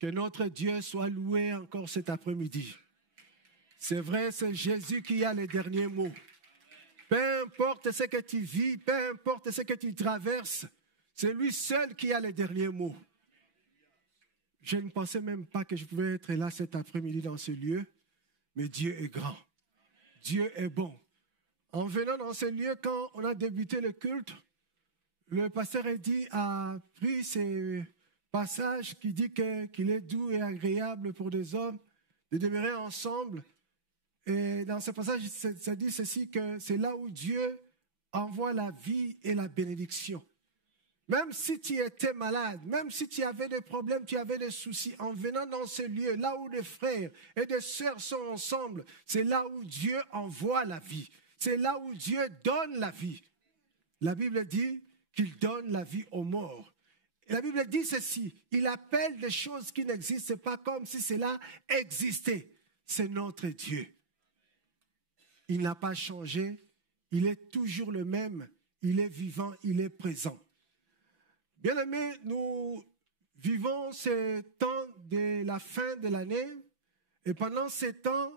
Que notre Dieu soit loué encore cet après-midi. C'est vrai, c'est Jésus qui a les derniers mots. Peu importe ce que tu vis, peu importe ce que tu traverses, c'est lui seul qui a les derniers mots. Je ne pensais même pas que je pouvais être là cet après-midi dans ce lieu, mais Dieu est grand. Dieu est bon. En venant dans ce lieu, quand on a débuté le culte, le pasteur Eddy a pris ces passages qui dit qu'il est doux et agréable pour des hommes de demeurer ensemble. Et dans ce passage, ça dit ceci, que c'est là où Dieu envoie la vie et la bénédiction. Même si tu étais malade, même si tu avais des problèmes, tu avais des soucis, en venant dans ce lieu, là où des frères et des sœurs sont ensemble, c'est là où Dieu envoie la vie. C'est là où Dieu donne la vie. La Bible dit qu'il donne la vie aux morts. Et la Bible dit ceci, il appelle des choses qui n'existent pas comme si cela existait. C'est notre Dieu. Il n'a pas changé, il est toujours le même, il est vivant, il est présent. Bien-aimés, nous vivons ce temps de la fin de l'année et pendant ces temps,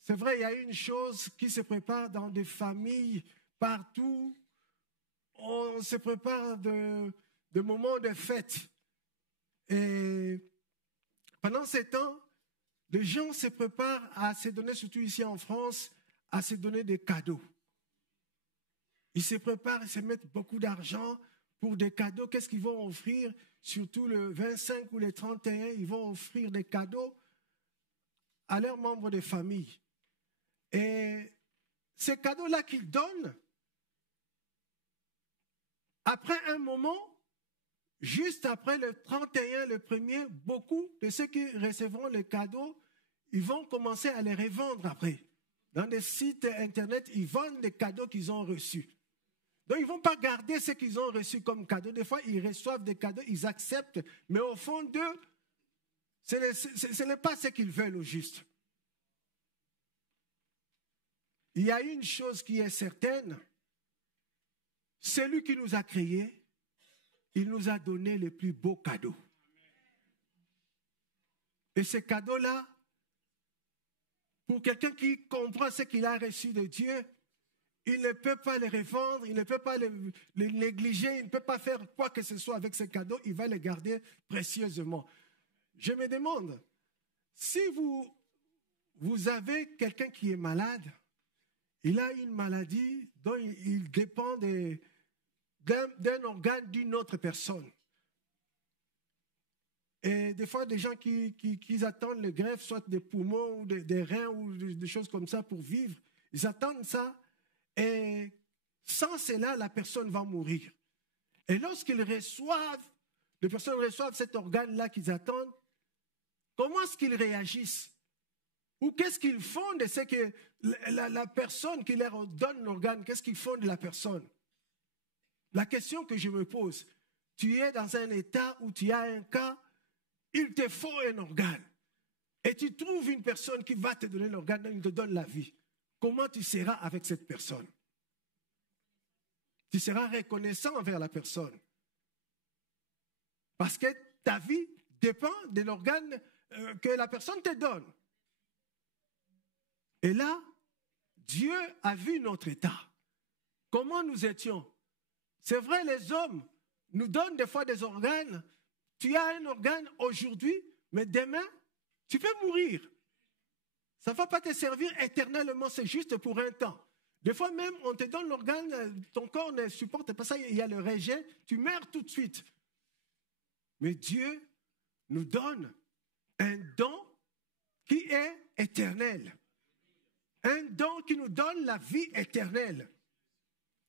c'est vrai, il y a une chose qui se prépare dans des familles partout. On se prépare de moments de fête. Et pendant ces temps, les gens se préparent à se donner, surtout ici en France, à se donner des cadeaux. Ils se préparent, ils se mettent beaucoup d'argent pour des cadeaux. Qu'est-ce qu'ils vont offrir? Surtout le 25 ou le 31, ils vont offrir des cadeaux à leurs membres de famille. Et ces cadeaux-là qu'ils donnent, après un moment, juste après le 31, le premier, beaucoup de ceux qui recevront les cadeaux, ils vont commencer à les revendre après. Dans des sites internet, ils vendent les cadeaux qu'ils ont reçus. Donc, ils ne vont pas garder ce qu'ils ont reçu comme cadeau. Des fois, ils reçoivent des cadeaux, ils acceptent, mais au fond d'eux, ce n'est pas ce qu'ils veulent au juste. Il y a une chose qui est certaine, celui qui nous a créés, il nous a donné les plus beaux cadeaux. Et ces cadeaux-là, pour quelqu'un qui comprend ce qu'il a reçu de Dieu, il ne peut pas les revendre, il ne peut pas les négliger, il ne peut pas faire quoi que ce soit avec ces cadeaux, il va les garder précieusement. Je me demande, si vous avez quelqu'un qui est malade, il a une maladie dont il dépend d'un organe d'une autre personne. Et des fois, des gens qui attendent le greffe, soit des poumons ou des reins ou des choses comme ça pour vivre, ils attendent ça. Et sans cela, la personne va mourir. Et lorsqu'ils reçoivent, les personnes reçoivent cet organe-là qu'ils attendent, comment est-ce qu'ils réagissent? Ou qu'est-ce qu'ils font de ce que la personne qui leur donne l'organe, qu'est-ce qu'ils font de la personne? La question que je me pose, tu es dans un état où tu as un cas, il te faut un organe. Et tu trouves une personne qui va te donner l'organe, il te donne la vie. Comment tu seras avec cette personne? Tu seras reconnaissant envers la personne. Parce que ta vie dépend de l'organe que la personne te donne. Et là, Dieu a vu notre état. Comment nous étions? C'est vrai, les hommes nous donnent des fois des organes. Tu as un organe aujourd'hui, mais demain, tu peux mourir. Ça ne va pas te servir éternellement, c'est juste pour un temps. Des fois même, on te donne l'organe, ton corps ne supporte pas ça, il y a le rejet, tu meurs tout de suite. Mais Dieu nous donne un don qui est éternel. Un don qui nous donne la vie éternelle.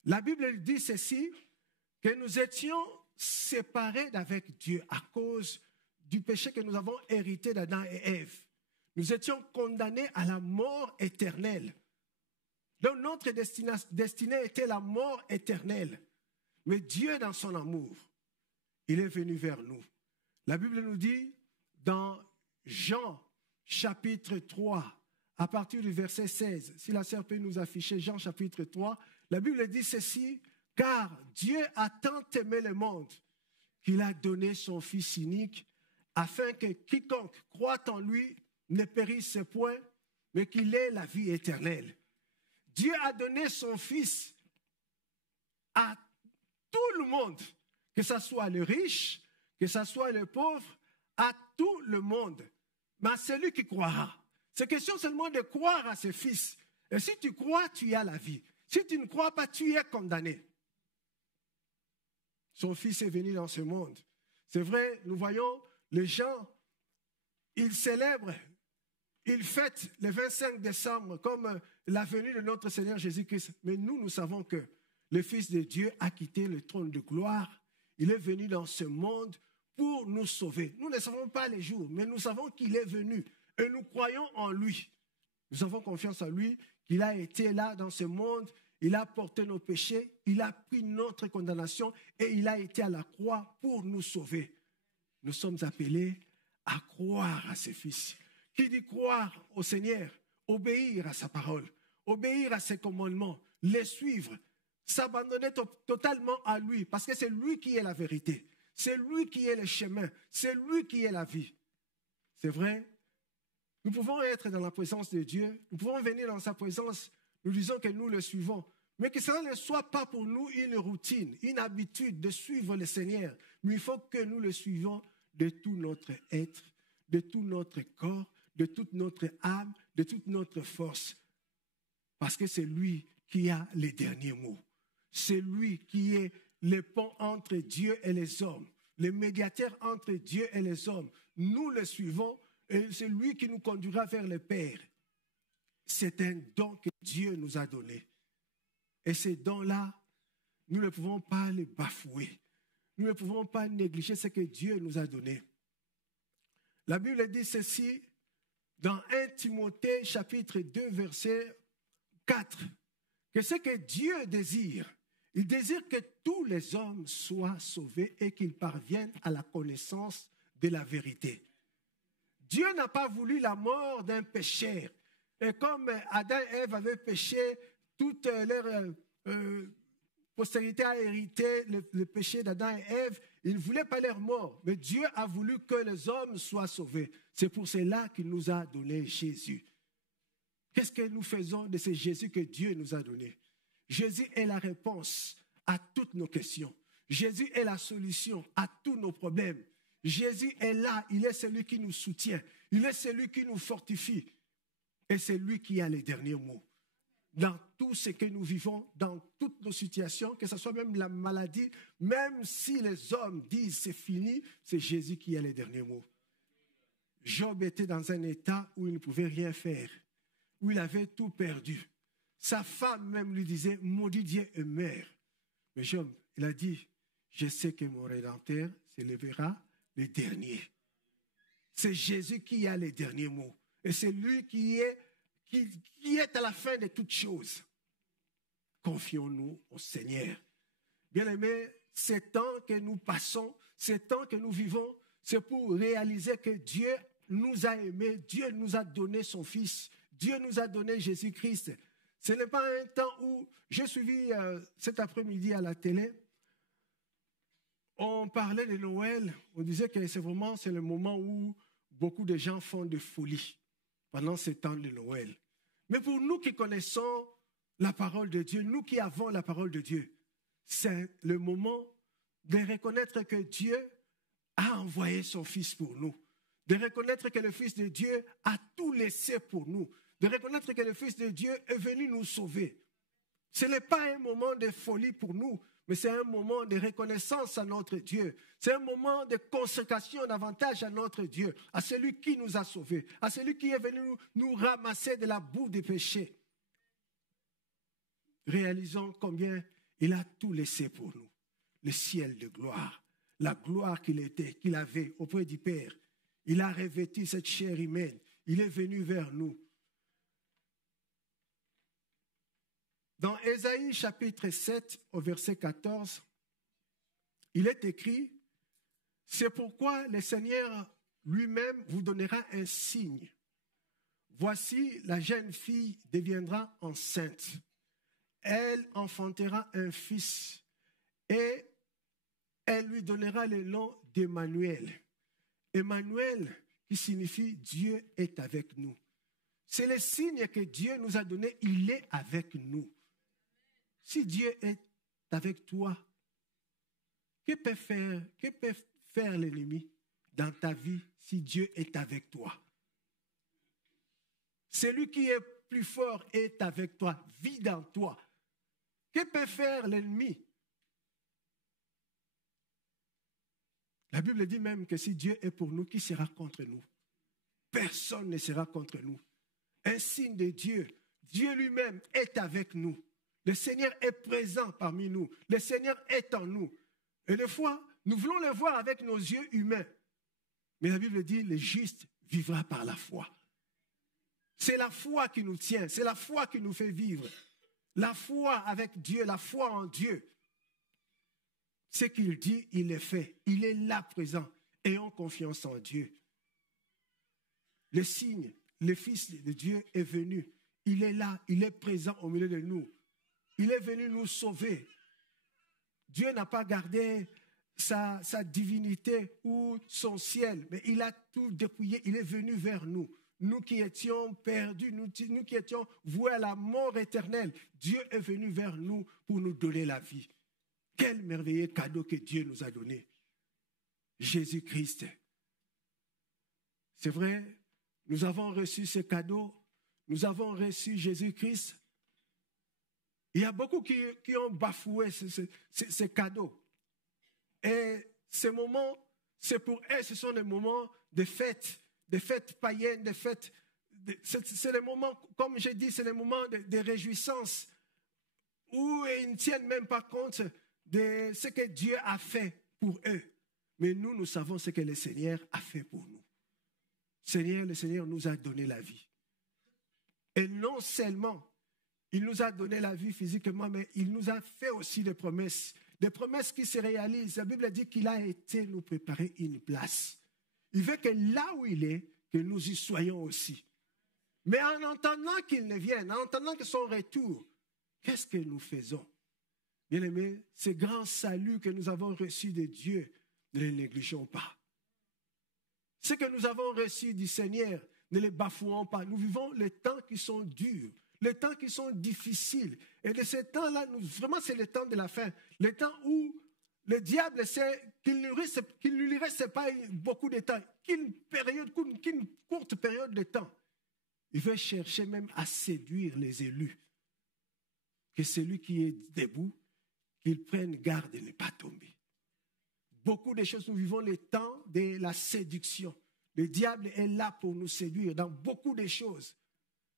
La Bible dit ceci, que nous étions séparés d'avec Dieu à cause du péché que nous avons hérité d'Adam et Ève. Nous étions condamnés à la mort éternelle. Donc notre destinée était la mort éternelle. Mais Dieu, dans son amour, il est venu vers nous. La Bible nous dit dans Jean chapitre 3, à partir du verset 16, si la sœur peut nous afficher Jean chapitre 3, la Bible dit ceci, car Dieu a tant aimé le monde qu'il a donné son Fils unique afin que quiconque croit en lui ne périsse point, mais qu'il ait la vie éternelle. Dieu a donné son Fils à tout le monde, que ce soit le riche, que ce soit le pauvre, à tout le monde. Mais à celui qui croira. C'est question seulement de croire à ce Fils. Et si tu crois, tu as la vie. Si tu ne crois pas, tu es condamné. Son Fils est venu dans ce monde. C'est vrai, nous voyons les gens, ils célèbrent, ils fêtent le 25 décembre comme la venue de notre Seigneur Jésus-Christ. Mais nous savons que le Fils de Dieu a quitté le trône de gloire. Il est venu dans ce monde pour nous sauver. Nous ne savons pas les jours, mais nous savons qu'il est venu et nous croyons en lui. Nous avons confiance en lui, qu'il a été là dans ce monde, il a porté nos péchés, il a pris notre condamnation et il a été à la croix pour nous sauver. Nous sommes appelés à croire à ce Fils. Qui dit croire au Seigneur? Obéir à sa parole, obéir à ses commandements, les suivre, s'abandonner totalement à lui, parce que c'est lui qui est la vérité, c'est lui qui est le chemin, c'est lui qui est la vie. C'est vrai, nous pouvons être dans la présence de Dieu, nous pouvons venir dans sa présence, nous disons que nous le suivons, mais que cela ne soit pas pour nous une routine, une habitude de suivre le Seigneur, mais il faut que nous le suivions de tout notre être, de tout notre corps, de toute notre âme, de toute notre force, parce que c'est lui qui a les derniers mots. C'est lui qui est le pont entre Dieu et les hommes, le médiateur entre Dieu et les hommes. Nous le suivons et c'est lui qui nous conduira vers le Père. C'est un don que Dieu nous a donné. Et ces dons-là, nous ne pouvons pas les bafouer. Nous ne pouvons pas négliger ce que Dieu nous a donné. La Bible dit ceci dans 1 Timothée chapitre 2 verset 4, que ce que Dieu désire, il désire que tous les hommes soient sauvés et qu'ils parviennent à la connaissance de la vérité. Dieu n'a pas voulu la mort d'un pécheur. Et comme Adam et Ève avaient péché, toute leur postérité a hérité le péché d'Adam et Ève, il ne voulait pas leur mort. Mais Dieu a voulu que les hommes soient sauvés. C'est pour cela qu'il nous a donné Jésus. Qu'est-ce que nous faisons de ce Jésus que Dieu nous a donné? Jésus est la réponse à toutes nos questions. Jésus est la solution à tous nos problèmes. Jésus est là, il est celui qui nous soutient. Il est celui qui nous fortifie. Et c'est lui qui a les derniers mots. Dans tout ce que nous vivons, dans toutes nos situations, que ce soit même la maladie, même si les hommes disent c'est fini, c'est Jésus qui a les derniers mots. Job était dans un état où il ne pouvait rien faire, où il avait tout perdu. Sa femme même lui disait, maudit Dieu et meurs. Mais Job, il a dit, je sais que mon Rédempteur s'élèvera le dernier. C'est Jésus qui a les derniers mots. Et c'est lui qui est à la fin de toutes choses. Confions-nous au Seigneur. Bien-aimés, ces temps que nous passons, ces temps que nous vivons, c'est pour réaliser que Dieu nous a aimés, Dieu nous a donné son Fils, Dieu nous a donné Jésus-Christ. Ce n'est pas un temps où j'ai suivi cet après-midi à la télé, on parlait de Noël, on disait que c'est le moment où beaucoup de gens font de folie pendant ce temps de Noël. Mais pour nous qui connaissons la parole de Dieu, nous qui avons la parole de Dieu, c'est le moment de reconnaître que Dieu a envoyé son Fils pour nous, de reconnaître que le Fils de Dieu a tout laissé pour nous, de reconnaître que le Fils de Dieu est venu nous sauver. Ce n'est pas un moment de folie pour nous, mais c'est un moment de reconnaissance à notre Dieu. C'est un moment de consécration davantage à notre Dieu, à celui qui nous a sauvés, à celui qui est venu nous ramasser de la boue des péchés. Réalisons combien il a tout laissé pour nous. Le ciel de gloire, la gloire qu'il avait auprès du Père. Il a revêtu cette chair humaine. Il est venu vers nous. Dans Ésaïe chapitre 7, au verset 14, il est écrit, « C'est pourquoi le Seigneur lui-même vous donnera un signe. Voici, la jeune fille deviendra enceinte. Elle enfantera un fils et elle lui donnera le nom d'Emmanuel. Emmanuel, qui signifie Dieu est avec nous. C'est le signe que Dieu nous a donné, il est avec nous. Si Dieu est avec toi, que peut faire l'ennemi dans ta vie si Dieu est avec toi? Celui qui est plus fort est avec toi, vit dans toi. Que peut faire l'ennemi? La Bible dit même que si Dieu est pour nous, qui sera contre nous? Personne ne sera contre nous. Un signe de Dieu. Dieu lui-même est avec nous. Le Seigneur est présent parmi nous. Le Seigneur est en nous. Et des fois, nous voulons le voir avec nos yeux humains. Mais la Bible dit, le juste vivra par la foi. C'est la foi qui nous tient. C'est la foi qui nous fait vivre. La foi avec Dieu, la foi en Dieu. Ce qu'il dit, il est fait. Il est là présent. Ayons confiance en Dieu. Le signe, le Fils de Dieu est venu. Il est là, il est présent au milieu de nous. Il est venu nous sauver. Dieu n'a pas gardé sa divinité ou son ciel, mais il a tout dépouillé. Il est venu vers nous. Nous qui étions perdus, nous qui étions voués à la mort éternelle, Dieu est venu vers nous pour nous donner la vie. Quel merveilleux cadeau que Dieu nous a donné. Jésus-Christ. C'est vrai, nous avons reçu ce cadeau, nous avons reçu Jésus-Christ. Il y a beaucoup qui ont bafoué ce cadeau. Et ces moments, c'est pour eux, ce sont des moments de fête. Des fêtes païennes, des fêtes, c'est les moments, comme j'ai dit, c'est les moments de réjouissance où ils ne tiennent même pas compte de ce que Dieu a fait pour eux. Mais nous savons ce que le Seigneur a fait pour nous. Le Seigneur nous a donné la vie. Et non seulement il nous a donné la vie physiquement, mais il nous a fait aussi des promesses qui se réalisent. La Bible dit qu'il a été nous préparer une place. Il veut que là où il est, que nous y soyons aussi. Mais en entendant qu'il ne vienne, en entendant que son retour, qu'est-ce que nous faisons? Bien-aimés, ce grand salut que nous avons reçu de Dieu, ne le négligeons pas. Ce que nous avons reçu du Seigneur, ne le bafouons pas. Nous vivons les temps qui sont durs, les temps qui sont difficiles. Et de ces temps-là, vraiment, c'est le temps de la fin. Le temps où le diable sait qu'il ne lui reste pas beaucoup de temps, qu'une courte période de temps. Il veut chercher même à séduire les élus. Que celui qui est debout, qu'il prenne garde de ne pas tomber. Beaucoup de choses, nous vivons les temps de la séduction. Le diable est là pour nous séduire dans beaucoup de choses.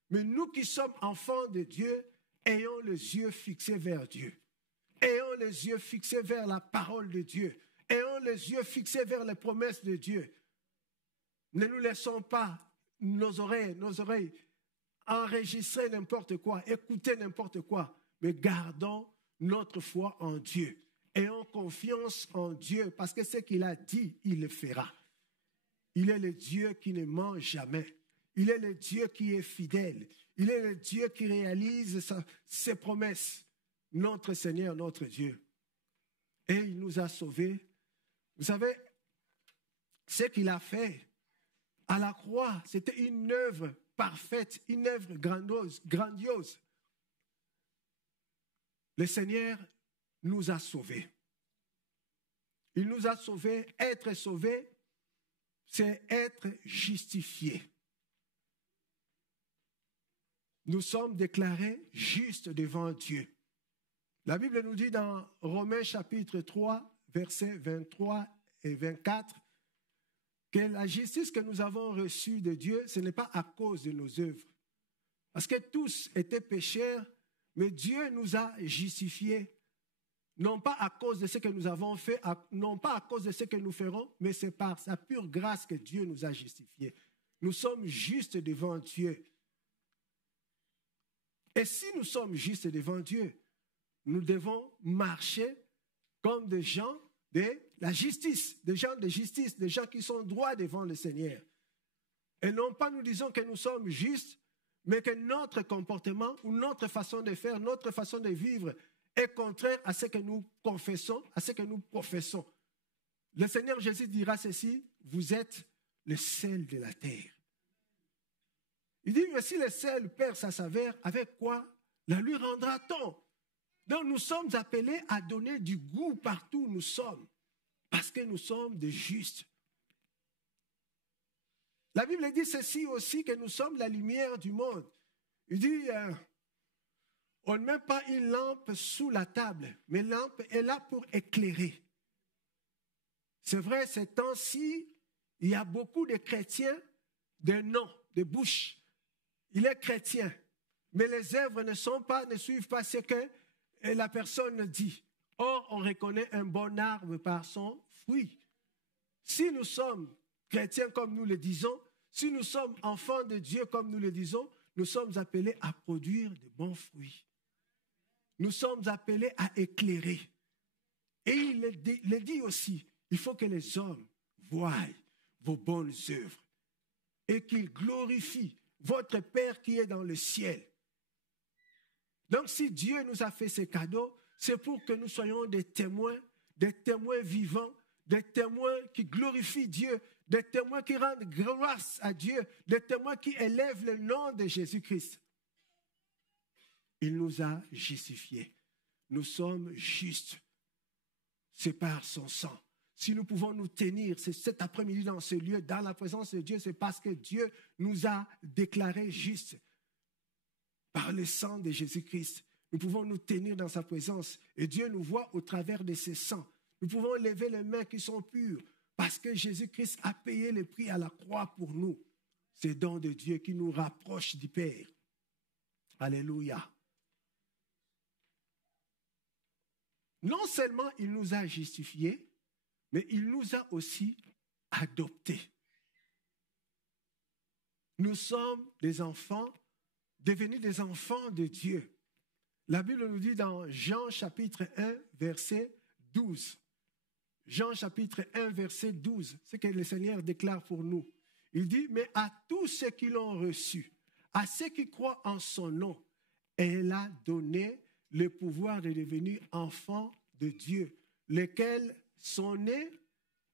Mais nous qui sommes enfants de Dieu, ayons les yeux fixés vers Dieu. Ayons les yeux fixés vers la parole de Dieu. Ayons les yeux fixés vers les promesses de Dieu. Ne nous laissons pas nos oreilles enregistrer n'importe quoi, écouter n'importe quoi, mais gardons notre foi en Dieu. Ayons confiance en Dieu parce que ce qu'il a dit, il le fera. Il est le Dieu qui ne ment jamais. Il est le Dieu qui est fidèle. Il est le Dieu qui réalise ses promesses. Notre Seigneur, notre Dieu. Et il nous a sauvés. Vous savez, ce qu'il a fait à la croix, c'était une œuvre parfaite, une œuvre grandiose. Le Seigneur nous a sauvés. Il nous a sauvés. Être sauvé, c'est être justifié. Nous sommes déclarés justes devant Dieu. La Bible nous dit dans Romains chapitre 3, versets 23 et 24, que la justice que nous avons reçue de Dieu, ce n'est pas à cause de nos œuvres. Parce que tous étaient pécheurs, mais Dieu nous a justifiés, non pas à cause de ce que nous avons fait, non pas à cause de ce que nous ferons, mais c'est par sa pure grâce que Dieu nous a justifiés. Nous sommes justes devant Dieu. Et si nous sommes justes devant Dieu, nous devons marcher comme des gens de la justice, des gens de justice, des gens qui sont droits devant le Seigneur. Et non pas nous disons que nous sommes justes, mais que notre comportement ou notre façon de faire, notre façon de vivre est contraire à ce que nous confessons, à ce que nous professons. Le Seigneur Jésus dira ceci, vous êtes le sel de la terre. Il dit, mais si le sel perd sa saveur, avec quoi la lui rendra-t-on? Donc nous sommes appelés à donner du goût partout où nous sommes, parce que nous sommes des justes. La Bible dit ceci aussi, que nous sommes la lumière du monde. Il dit, on ne met pas une lampe sous la table, mais la lampe est là pour éclairer. C'est vrai, ces temps-ci, il y a beaucoup de chrétiens de nom, de bouche. Il est chrétien, mais les œuvres ne suivent pas ce que la personne dit. Or, on reconnaît un bon arbre par son fruit. Si nous sommes chrétiens comme nous le disons, si nous sommes enfants de Dieu comme nous le disons, nous sommes appelés à produire de bons fruits. Nous sommes appelés à éclairer. Et il le dit aussi, il faut que les hommes voient vos bonnes œuvres et qu'ils glorifient votre Père qui est dans le ciel. Donc si Dieu nous a fait ces cadeaux, c'est pour que nous soyons des témoins vivants, des témoins qui glorifient Dieu, des témoins qui rendent grâce à Dieu, des témoins qui élèvent le nom de Jésus-Christ. Il nous a justifiés. Nous sommes justes. C'est par son sang. Si nous pouvons nous tenir cet après-midi dans ce lieu, dans la présence de Dieu, c'est parce que Dieu nous a déclarés justes par le sang de Jésus-Christ. Nous pouvons nous tenir dans sa présence et Dieu nous voit au travers de ses sangs. Nous pouvons lever les mains qui sont pures parce que Jésus-Christ a payé le prix à la croix pour nous. C'est don de Dieu qui nous rapproche du Père. Alléluia. Non seulement il nous a justifiés, mais il nous a aussi adoptés. Nous sommes des enfants, devenus des enfants de Dieu. La Bible nous dit dans Jean chapitre 1, verset 12. Jean chapitre 1, verset 12, ce que le Seigneur déclare pour nous. Il dit, mais à tous ceux qui l'ont reçu, à ceux qui croient en son nom, elle a donné le pouvoir de devenir enfants de Dieu, lesquels sont nés,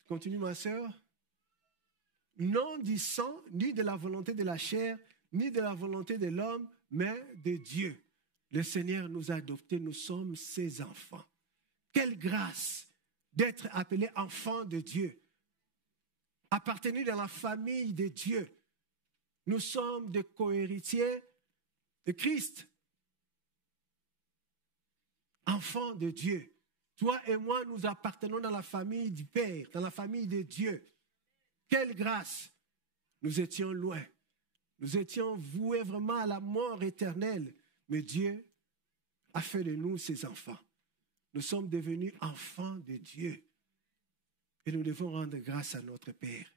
continue ma sœur, non du sang, ni de la volonté de la chair, ni de la volonté de l'homme, mais de Dieu. Le Seigneur nous a adoptés, nous sommes ses enfants. Quelle grâce d'être appelés enfants de Dieu, appartenir dans la famille de Dieu. Nous sommes des co-héritiers de Christ, enfants de Dieu. Toi et moi, nous appartenons dans la famille du Père, dans la famille de Dieu. Quelle grâce! Nous étions loin. Nous étions voués vraiment à la mort éternelle. Mais Dieu a fait de nous ses enfants. Nous sommes devenus enfants de Dieu. Et nous devons rendre grâce à notre Père.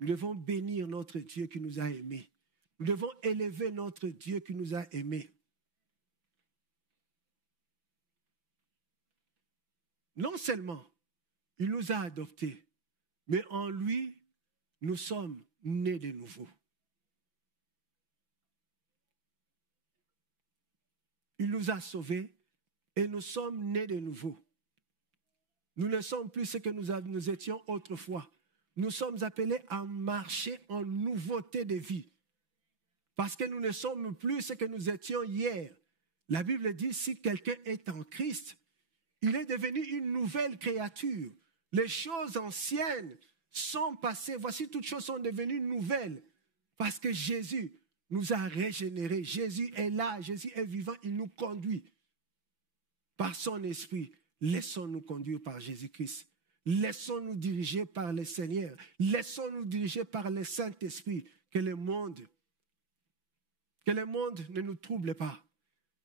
Nous devons bénir notre Dieu qui nous a aimés. Nous devons élever notre Dieu qui nous a aimés. Non seulement il nous a adoptés, mais en lui, nous sommes nés de nouveau. Il nous a sauvés et nous sommes nés de nouveau. Nous ne sommes plus ce que nous étions autrefois. Nous sommes appelés à marcher en nouveauté de vie. Parce que nous ne sommes plus ce que nous étions hier. La Bible dit, si quelqu'un est en Christ, il est devenu une nouvelle créature. Les choses anciennes sont passées. Voici, toutes choses sont devenues nouvelles. Parce que Jésus nous a régénérés. Jésus est là, Jésus est vivant, il nous conduit. Par son esprit, laissons-nous conduire par Jésus-Christ. Laissons-nous diriger par le Seigneur. Laissons-nous diriger par le Saint-Esprit. Que le monde ne nous trouble pas.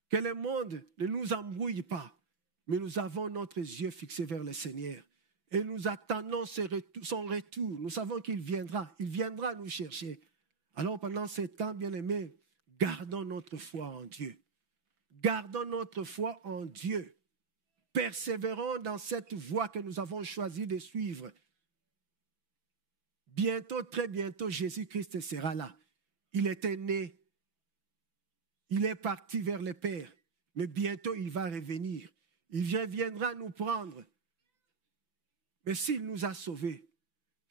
Que le monde ne nous embrouille pas. Mais nous avons notre yeux fixé vers le Seigneur. Et nous attendons son retour. Nous savons qu'il viendra. Il viendra nous chercher. Alors pendant ces temps, bien-aimés, gardons notre foi en Dieu. Gardons notre foi en Dieu. Persévérons dans cette voie que nous avons choisi de suivre. Bientôt, très bientôt, Jésus-Christ sera là. Il était né. Il est parti vers le Père. Mais bientôt, il va revenir. Il viendra nous prendre. Mais s'il nous a sauvés,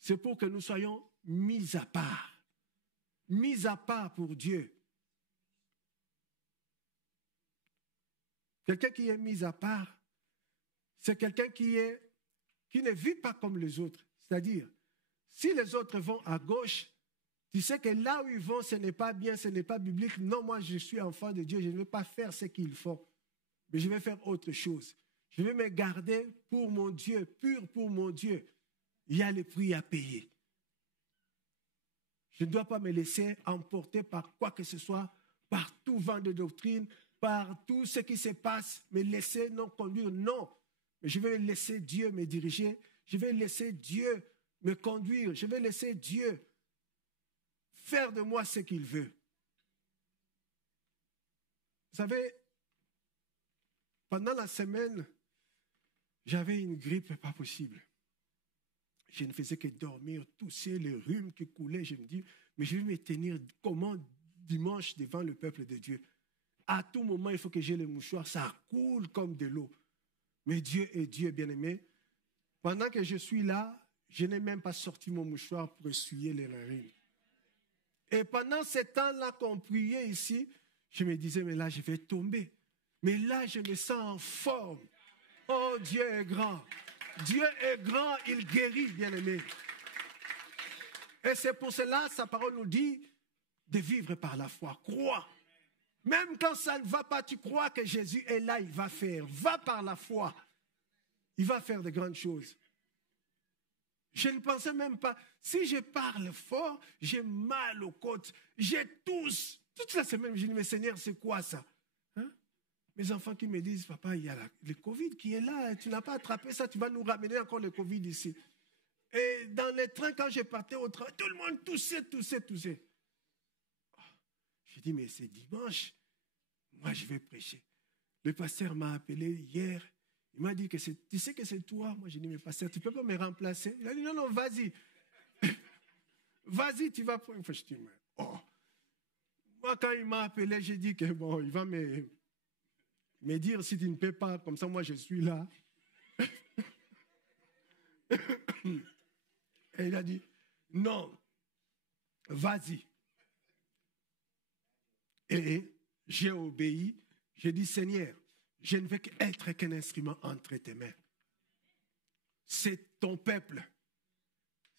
c'est pour que nous soyons mis à part. Mis à part pour Dieu. Quelqu'un qui est mis à part, c'est quelqu'un qui ne vit pas comme les autres. C'est-à-dire, si les autres vont à gauche, tu sais que là où ils vont, ce n'est pas bien, ce n'est pas biblique. Non, moi, je suis enfant de Dieu, je ne vais pas faire ce qu'ils font. Mais je vais faire autre chose. Je vais me garder pour mon Dieu, pur pour mon Dieu. Il y a le prix à payer. Je ne dois pas me laisser emporter par quoi que ce soit, par tout vent de doctrine, par tout ce qui se passe, me laisser non conduire. Non, mais je vais laisser Dieu me diriger. Je vais laisser Dieu me conduire. Je vais laisser Dieu faire de moi ce qu'il veut. Vous savez, pendant la semaine, j'avais une grippe pas possible. Je ne faisais que dormir, tousser, les rhumes qui coulaient. Je me dis, mais je vais me tenir comment dimanche devant le peuple de Dieu? À tout moment, il faut que j'ai le mouchoir. Ça coule comme de l'eau. Mais Dieu est Dieu, bien-aimé. Pendant que je suis là, je n'ai même pas sorti mon mouchoir pour essuyer les narines. Et pendant ce temps-là qu'on priait ici, je me disais, mais là, je vais tomber. Mais là, je me sens en forme. Oh, Dieu est grand. Dieu est grand, il guérit, bien-aimé. Et c'est pour cela, sa parole nous dit de vivre par la foi. Crois. Même quand ça ne va pas, tu crois que Jésus est là, il va faire. Va par la foi. Il va faire de grandes choses. Je ne pensais même pas, si je parle fort, j'ai mal aux côtes, j'ai tousse. Toute la semaine, je dis, mais Seigneur, c'est quoi ça? Hein? Mes enfants qui me disent, papa, il y a le Covid qui est là, tu n'as pas attrapé ça, tu vas nous ramener encore le Covid ici. Et dans les trains, quand je partais au train, tout le monde toussait. J'ai dit, mais c'est dimanche, moi je vais prêcher. Le pasteur m'a appelé hier. Il m'a dit que tu sais que c'est toi. Moi, j'ai dit, mais pasteur, tu ne peux pas me remplacer? Il a dit, non, vas-y. Vas-y, tu vas prendre. Je dis, oh. Moi, quand il m'a appelé, j'ai dit que bon, il va me dire si tu ne peux pas, comme ça, moi, je suis là. Et il a dit, non, vas-y. Et j'ai obéi. J'ai dit, Seigneur, je ne veux être qu'un instrument entre tes mains. C'est ton peuple.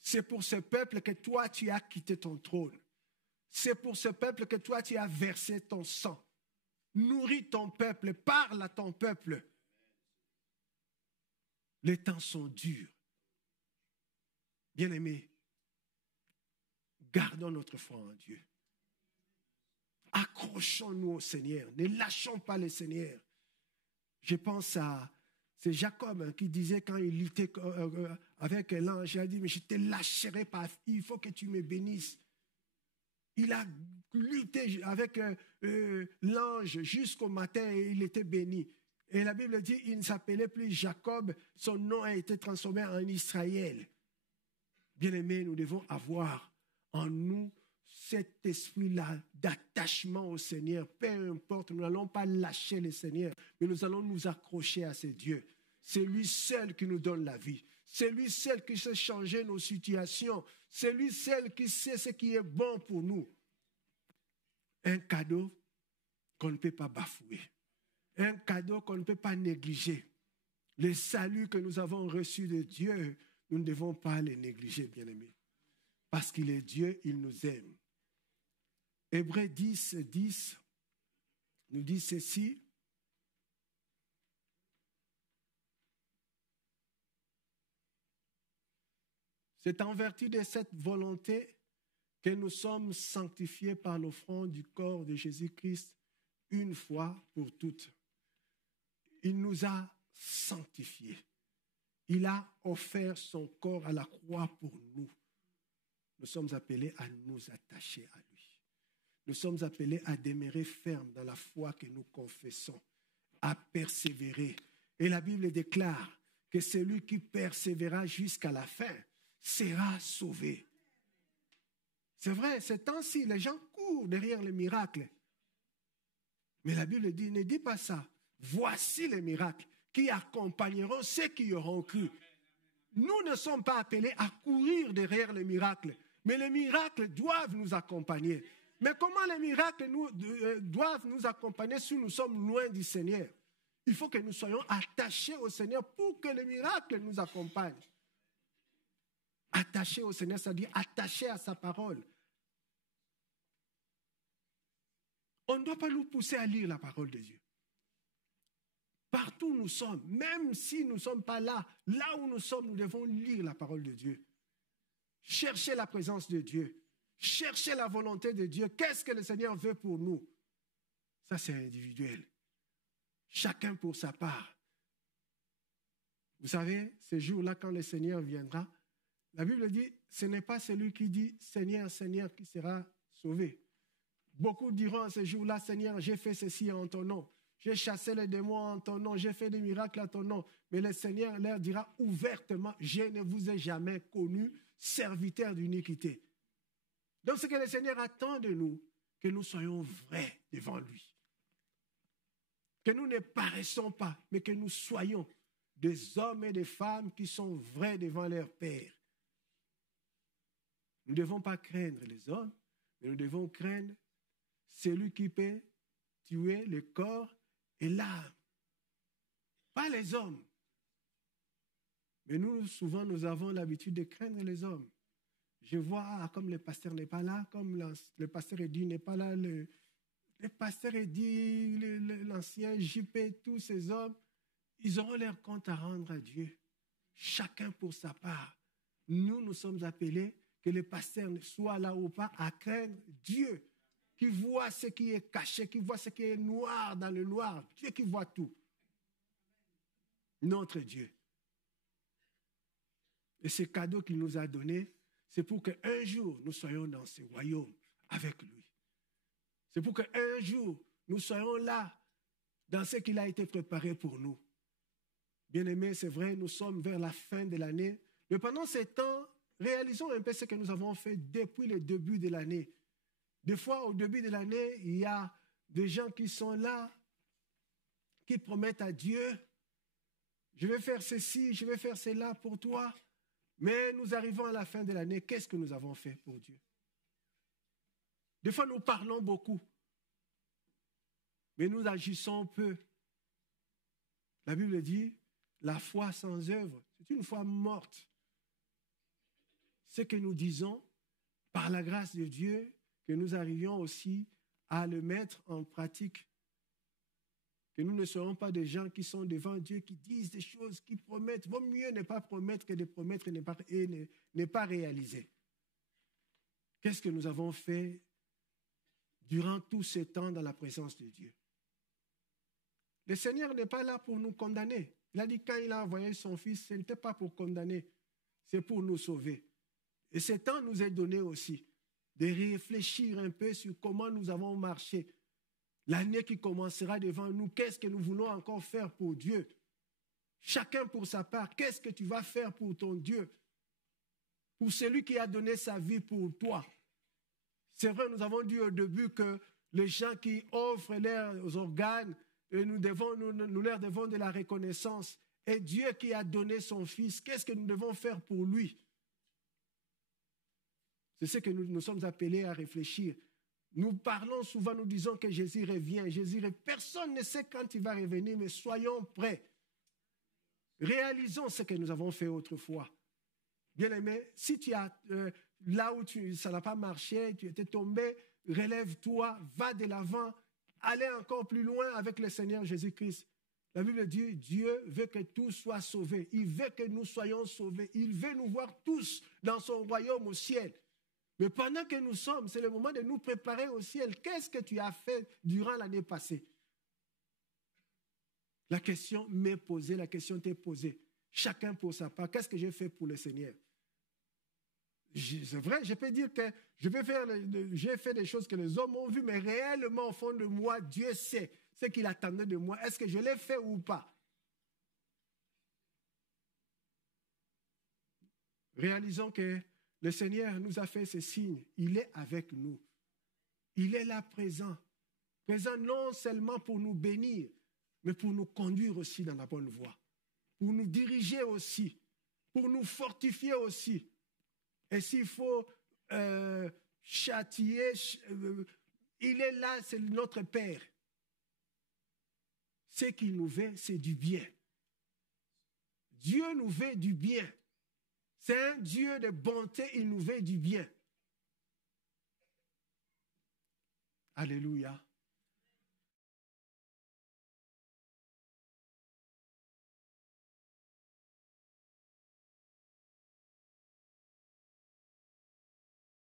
C'est pour ce peuple que toi, tu as quitté ton trône. C'est pour ce peuple que toi, tu as versé ton sang. Nourris ton peuple, parle à ton peuple. Les temps sont durs. Bien-aimés, gardons notre foi en Dieu. Accrochons-nous au Seigneur. Ne lâchons pas le Seigneur. Je pense à... C'est Jacob qui disait quand il luttait avec l'ange, il a dit, mais je ne te lâcherai pas, il faut que tu me bénisses. Il a lutté avec l'ange jusqu'au matin et il était béni. Et la Bible dit, il ne s'appelait plus Jacob, son nom a été transformé en Israël. Bien-aimés, nous devons avoir en nous cet esprit-là d'attachement au Seigneur. Peu importe, nous n'allons pas lâcher le Seigneur, mais nous allons nous accrocher à ce Dieu. C'est lui seul qui nous donne la vie. C'est lui seul qui sait changer nos situations. C'est lui seul qui sait ce qui est bon pour nous. Un cadeau qu'on ne peut pas bafouer. Un cadeau qu'on ne peut pas négliger. Le salut que nous avons reçu de Dieu, nous ne devons pas le négliger, bien-aimés. Parce qu'il est Dieu, il nous aime. Hébreux 10, 10 nous dit ceci. C'est en vertu de cette volonté que nous sommes sanctifiés par l'offrande du corps de Jésus-Christ une fois pour toutes. Il nous a sanctifiés. Il a offert son corps à la croix pour nous. Nous sommes appelés à nous attacher à lui. Nous sommes appelés à demeurer fermes dans la foi que nous confessons, à persévérer. Et la Bible déclare que celui qui persévérera jusqu'à la fin sera sauvé. C'est vrai, ces temps-ci, les gens courent derrière les miracles. Mais la Bible dit, ne dit pas ça. Voici les miracles qui accompagneront ceux qui auront cru. Nous ne sommes pas appelés à courir derrière les miracles, mais les miracles doivent nous accompagner. Mais comment les miracles doivent nous accompagner si nous sommes loin du Seigneur? Il faut que nous soyons attachés au Seigneur pour que les miracles nous accompagnent. Attachés au Seigneur, c'est-à-dire attachés à sa parole. On ne doit pas nous pousser à lire la parole de Dieu. Partout où nous sommes, même si nous ne sommes pas là, là où nous sommes, nous devons lire la parole de Dieu. Chercher la présence de Dieu. Chercher la volonté de Dieu. Qu'est-ce que le Seigneur veut pour nous? Ça, c'est individuel. Chacun pour sa part. Vous savez, ce jour-là, quand le Seigneur viendra, la Bible dit, ce n'est pas celui qui dit « Seigneur, Seigneur » qui sera sauvé. Beaucoup diront à ce jour-là, « Seigneur, j'ai fait ceci en ton nom. J'ai chassé les démons en ton nom. J'ai fait des miracles en ton nom. » Mais le Seigneur leur dira ouvertement, « Je ne vous ai jamais connu, serviteur d'iniquité. » Donc, ce que le Seigneur attend de nous, que nous soyons vrais devant lui. Que nous ne paraissons pas, mais que nous soyons des hommes et des femmes qui sont vrais devant leur Père. Nous ne devons pas craindre les hommes, mais nous devons craindre celui qui peut tuer le corps et l'âme. Pas les hommes. Mais nous, souvent, nous avons l'habitude de craindre les hommes. Je vois, comme le pasteur n'est pas là, comme le pasteur Eddy n'est pas là, le pasteur Eddy, l'ancien JP, tous ces hommes, ils auront leur compte à rendre à Dieu. Chacun pour sa part. Nous sommes appelés, que le pasteur soit là ou pas, à craindre Dieu, qui voit ce qui est caché, qui voit ce qui est noir dans le noir. Dieu qui voit tout. Notre Dieu. Et ce cadeau qu'il nous a donné, c'est pour qu'un jour, nous soyons dans ce royaume avec lui. C'est pour qu'un jour, nous soyons là, dans ce qu'il a été préparé pour nous. Bien-aimés, c'est vrai, nous sommes vers la fin de l'année. Mais pendant ces temps, réalisons un peu ce que nous avons fait depuis le début de l'année. Des fois, au début de l'année, il y a des gens qui sont là, qui promettent à Dieu, je vais faire ceci, je vais faire cela pour toi. Mais nous arrivons à la fin de l'année, qu'est-ce que nous avons fait pour Dieu? Des fois, nous parlons beaucoup, mais nous agissons peu. La Bible dit, la foi sans œuvre, c'est une foi morte. Ce que nous disons, par la grâce de Dieu, que nous arrivions aussi à le mettre en pratique. Que nous ne serons pas des gens qui sont devant Dieu, qui disent des choses, qui promettent. Vaut mieux ne pas promettre que de promettre et ne pas réaliser. Qu'est-ce que nous avons fait durant tout ce temps dans la présence de Dieu? Le Seigneur n'est pas là pour nous condamner. Il a dit quand il a envoyé son Fils, ce n'était pas pour condamner, c'est pour nous sauver. Et ce temps nous est donné aussi de réfléchir un peu sur comment nous avons marché. L'année qui commencera devant nous, qu'est-ce que nous voulons encore faire pour Dieu? Chacun pour sa part, qu'est-ce que tu vas faire pour ton Dieu? Pour celui qui a donné sa vie pour toi. C'est vrai, nous avons dit au début que les gens qui offrent leurs organes, nous leur devons de la reconnaissance. Et Dieu qui a donné son Fils, qu'est-ce que nous devons faire pour lui? C'est ce que nous sommes appelés à réfléchir. Nous parlons souvent, nous disons que Jésus revient. Personne ne sait quand il va revenir, mais soyons prêts. Réalisons ce que nous avons fait autrefois. Bien-aimé, si tu as là où ça n'a pas marché, tu étais tombé, relève-toi, va de l'avant, allez encore plus loin avec le Seigneur Jésus-Christ. La Bible dit, Dieu veut que tous soient sauvés. Il veut que nous soyons sauvés. Il veut nous voir tous dans son royaume au ciel. Mais pendant que nous sommes, c'est le moment de nous préparer au ciel. Qu'est-ce que tu as fait durant l'année passée? La question m'est posée, la question t'est posée. Chacun pour sa part. Qu'est-ce que j'ai fait pour le Seigneur? C'est vrai, je peux dire que j'ai fait des choses que les hommes ont vues, mais réellement au fond de moi, Dieu sait ce qu'il attendait de moi. Est-ce que je l'ai fait ou pas? Réalisons que le Seigneur nous a fait ce signe. Il est avec nous. Il est là présent. Présent non seulement pour nous bénir, mais pour nous conduire aussi dans la bonne voie. Pour nous diriger aussi. pour nous fortifier aussi. Et s'il faut châtier, il est là, c'est notre Père. Ce qu'il nous veut, c'est du bien. Dieu nous veut du bien. C'est un Dieu de bonté, il nous veut du bien. Alléluia.